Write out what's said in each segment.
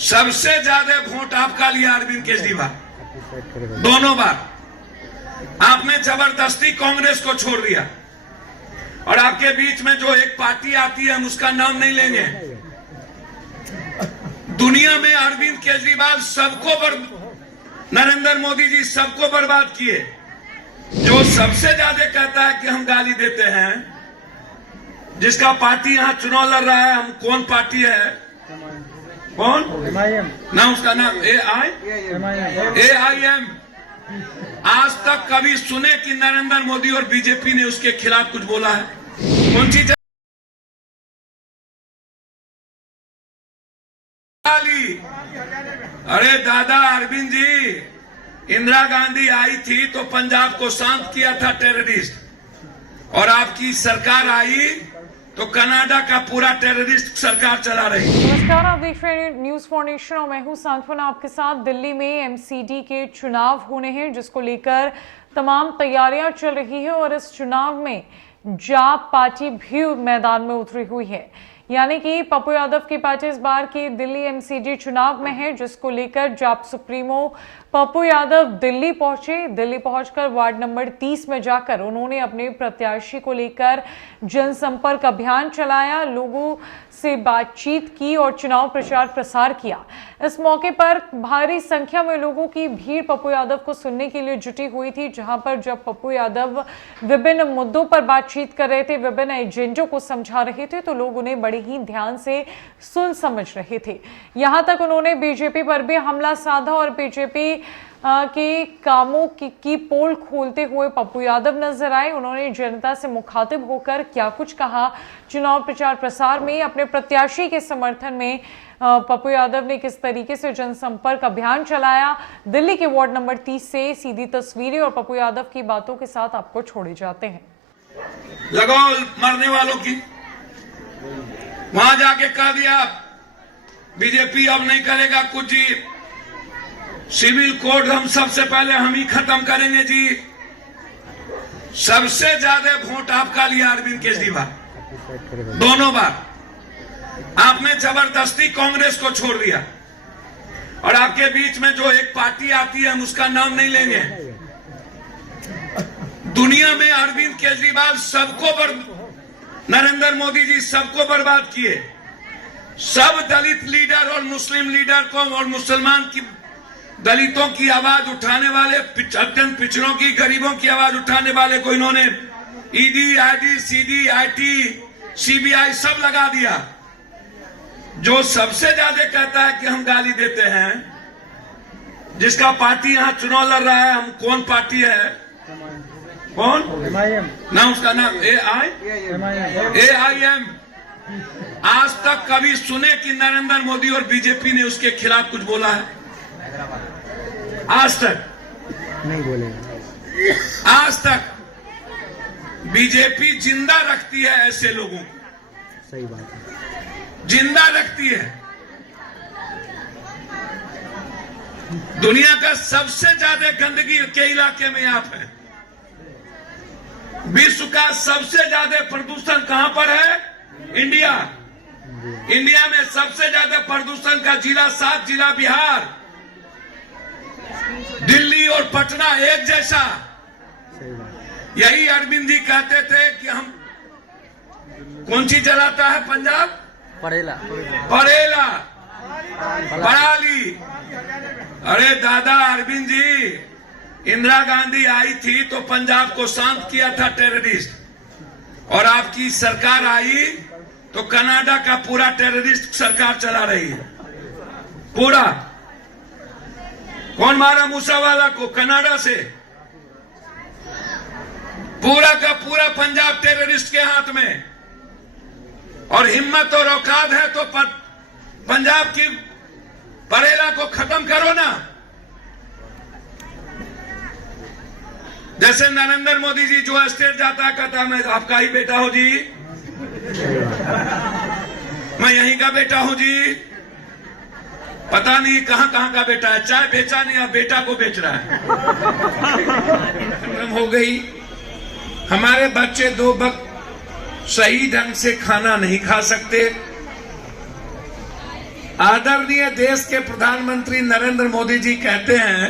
सबसे ज्यादा वोट आपका लिया अरविंद केजरीवाल, दोनों बार। आपने जबरदस्ती कांग्रेस को छोड़ दिया और आपके बीच में जो एक पार्टी आती है हम उसका नाम नहीं लेंगे। दुनिया में अरविंद केजरीवाल नरेंद्र मोदी जी सबको बर्बाद किए। जो सबसे ज्यादा कहता है कि हम गाली देते हैं, जिसका पार्टी यहां चुनाव लड़ रहा है, हम कौन पार्टी है, कौन ना, उसका नाम AIM। आज तक कभी सुने कि नरेंद्र मोदी और बीजेपी ने उसके खिलाफ कुछ बोला है? कौन चीज? अरे दादा अरविंद जी, इंदिरा गांधी आई थी तो पंजाब को शांत किया था टेररिस्ट, और आपकी सरकार आई तो कनाडा का पूरा टेररिस्ट सरकार चला रही। नमस्कार, आप देख रहे हैं न्यूज फॉर नेशन और मैं हूं सांत्वना आपके साथ। दिल्ली में MCD के चुनाव होने हैं, जिसको लेकर तमाम तैयारियां चल रही है और इस चुनाव में जाप पार्टी भी मैदान में उतरी हुई है। यानी कि पप्पू यादव की पार्टी इस बार की दिल्ली MCD चुनाव में है, जिसको लेकर जाप सुप्रीमो पप्पू यादव दिल्ली पहुंचे। दिल्ली पहुंचकर वार्ड नंबर 30 में जाकर उन्होंने अपने प्रत्याशी को लेकर जनसंपर्क अभियान चलाया, लोगों से बातचीत की और चुनाव प्रचार प्रसार किया। इस मौके पर भारी संख्या में लोगों की भीड़ पप्पू यादव को सुनने के लिए जुटी हुई थी, जहां पर जब पप्पू यादव विभिन्न मुद्दों पर बातचीत कर रहे थे, विभिन्न एजेंडों को समझा रहे थे, तो लोग उन्हें बड़े ही ध्यान से सुन समझ रहे थे। यहां तक उन्होंने बीजेपी पर भी हमला साधा और बीजेपी के कामों की पोल खोलते हुए पप्पू यादव नजर आए। उन्होंने जनता से मुखातिब होकर क्या कुछ कहा चुनाव प्रचार प्रसार में, अपने प्रत्याशी के समर्थन में पप्पू यादव ने किस तरीके से जनसंपर्क अभियान चलाया। दिल्ली के वार्ड नंबर 30 से सीधी तस्वीरें और पप्पू यादव की बातों के साथ आपको छोड़े जाते हैं। लगाओ मरने वालों की, वहां जाके कह दिया बीजेपी अब नहीं करेगा कुछ जी, सिविल कोड हम सबसे पहले हम ही खत्म करेंगे जी। सबसे ज्यादा वोट आपका लिया अरविंद केजरीवाल, दोनों बार। आपने जबरदस्ती कांग्रेस को छोड़ दिया और आपके बीच में जो एक पार्टी आती है हम उसका नाम नहीं लेंगे। दुनिया में अरविंद केजरीवाल नरेंद्र मोदी जी सबको बर्बाद किए। सब दलित लीडर और मुस्लिम लीडर को और मुसलमान की दलितों की आवाज उठाने वाले, अत्यंत पिछड़ों की, गरीबों की आवाज उठाने वाले को इन्होंने ED, ID, CD, IT, CBI सब लगा दिया। जो सबसे ज्यादा कहता है कि हम गाली देते हैं, जिसका पार्टी यहां चुनाव लड़ रहा है, हम कौन पार्टी है, कौन ना, उसका नाम AIM। आज तक कभी सुने कि नरेंद्र मोदी और बीजेपी ने उसके खिलाफ कुछ बोला है? आज तक नहीं बोलेगा। आज तक बीजेपी जिंदा रखती है ऐसे लोगों को, सही बात है, जिंदा रखती है। दुनिया का सबसे ज्यादा गंदगी के इलाके में आप हैं। विश्व का सबसे ज्यादा प्रदूषण कहां पर है? इंडिया। इंडिया में सबसे ज्यादा प्रदूषण का जिला 7 जिला बिहार, दिल्ली और पटना एक जैसा। यही अरविंद जी कहते थे कि हम कौन सी जलाता है पंजाब? परेला, पराली। अरे दादा अरविंद जी, इंदिरा गांधी आई थी तो पंजाब को शांत किया था टेररिस्ट, और आपकी सरकार आई तो कनाडा का पूरा टेररिस्ट सरकार चला रही है। पूरा कौन मारा मूसावाला को? कनाडा से। पूरा का पूरा पंजाब टेररिस्ट के हाथ में। और हिम्मत और औकात है तो पंजाब की परेला को खत्म करो ना। जैसे नरेंद्र मोदी जी जो स्टेट जाता है कहता मैं आपका ही बेटा हूं जी, मैं यहीं का बेटा हूं जी। पता नहीं कहां कहां का बेटा है, चाय बेचा नहीं, अब बेटा को बेच रहा है। हो गई। हमारे बच्चे 2 वक्त सही ढंग से खाना नहीं खा सकते, आदरणीय देश के प्रधानमंत्री नरेंद्र मोदी जी कहते हैं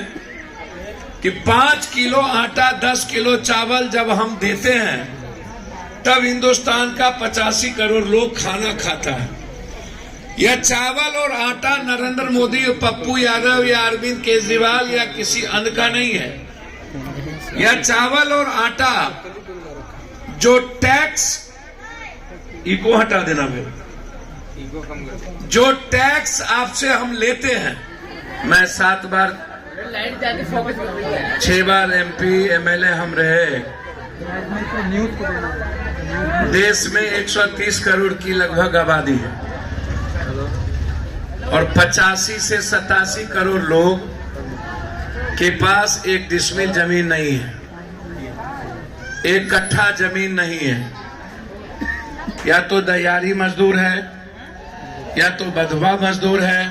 कि 5 किलो आटा 10 किलो चावल जब हम देते हैं तब हिंदुस्तान का 85 करोड़ लोग खाना खाता है। यह चावल और आटा नरेंद्र मोदी, पप्पू यादव या अरविंद केजरीवाल या किसी अन्य का नहीं है। यह चावल और आटा जो टैक्स, इको हटा देना मेरे, जो टैक्स आपसे हम लेते हैं, मैं 7 बार 6 बार MP MLA हम रहे, देश में 130 करोड़ की लगभग आबादी है और 85 से 87 करोड़ लोग के पास 1 डिसमिल जमीन नहीं है, 1 कट्ठा जमीन नहीं है। या तो दिहाड़ी मजदूर है, या तो बंधुआ मजदूर है,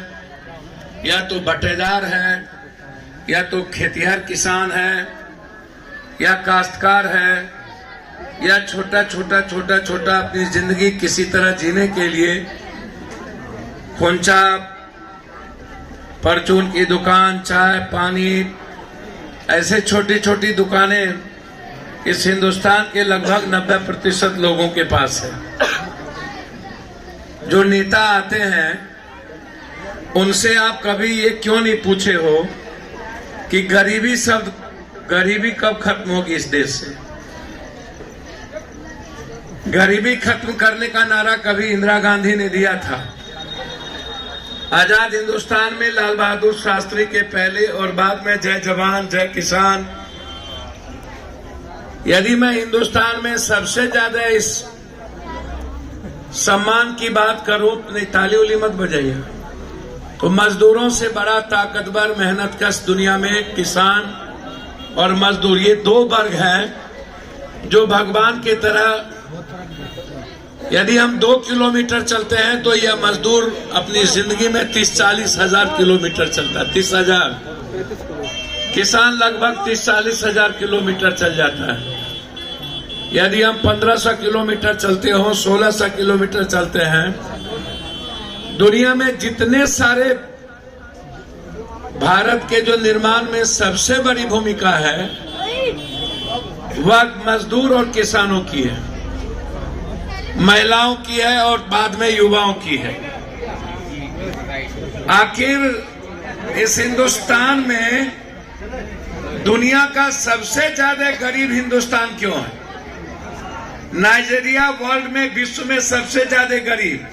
या तो बटेदार है, या तो खेतिहर किसान है, या काश्तकार है, या छोटा छोटा अपनी जिंदगी किसी तरह जीने के लिए खोंचा, परचून की दुकान, चाय पानी, ऐसे छोटी छोटी दुकानें इस हिंदुस्तान के लगभग 90% लोगों के पास है। जो नेता आते हैं उनसे आप कभी ये क्यों नहीं पूछे हो कि गरीबी कब खत्म होगी इस देश से? गरीबी खत्म करने का नारा कभी इंदिरा गांधी ने दिया था। आजाद हिंदुस्तान में लाल बहादुर शास्त्री के पहले और बाद में जय जवान जय किसान। यदि मैं हिंदुस्तान में सबसे ज्यादा इस सम्मान की बात करूं, नहीं ताली उली मत बजाइए, तो मजदूरों से बड़ा ताकतवर मेहनतकश दुनिया में किसान और मजदूर, ये 2 वर्ग हैं जो भगवान की तरह, यदि हम 2 किलोमीटर चलते हैं तो यह मजदूर अपनी जिंदगी में 30-40 हजार किलोमीटर चलता है। 30,000 किसान लगभग 30-40 हजार किलोमीटर चल जाता है। यदि हम 1500 किलोमीटर चलते हो, 1600 किलोमीटर चलते हैं, दुनिया में जितने सारे, भारत के जो निर्माण में सबसे बड़ी भूमिका है वह मजदूर और किसानों की है, महिलाओं की है और बाद में युवाओं की है। आखिर इस हिंदुस्तान में दुनिया का सबसे ज्यादा गरीब हिंदुस्तान क्यों है? नाइजीरिया वर्ल्ड में, विश्व में सबसे ज्यादा गरीब,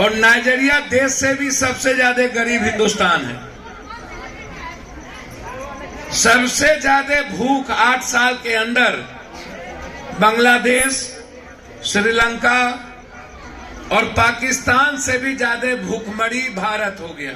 और नाइजीरिया देश से भी सबसे ज्यादा गरीब हिंदुस्तान है। सबसे ज्यादा भूख 8 साल के अंदर बांग्लादेश, श्रीलंका और पाकिस्तान से भी ज्यादा भूखमरी भारत हो गया।